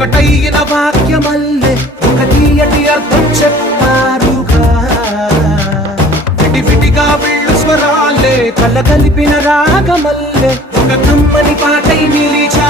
ఒకటైన వాక్యమల్లే ఒక తీయటి అర్థం చెప్పారుగా విడివిడిగా వీళ్ళు స్వరాలే కల కలిపిన రాగమల్లే ఒక కమ్మని పాటై నిలిచా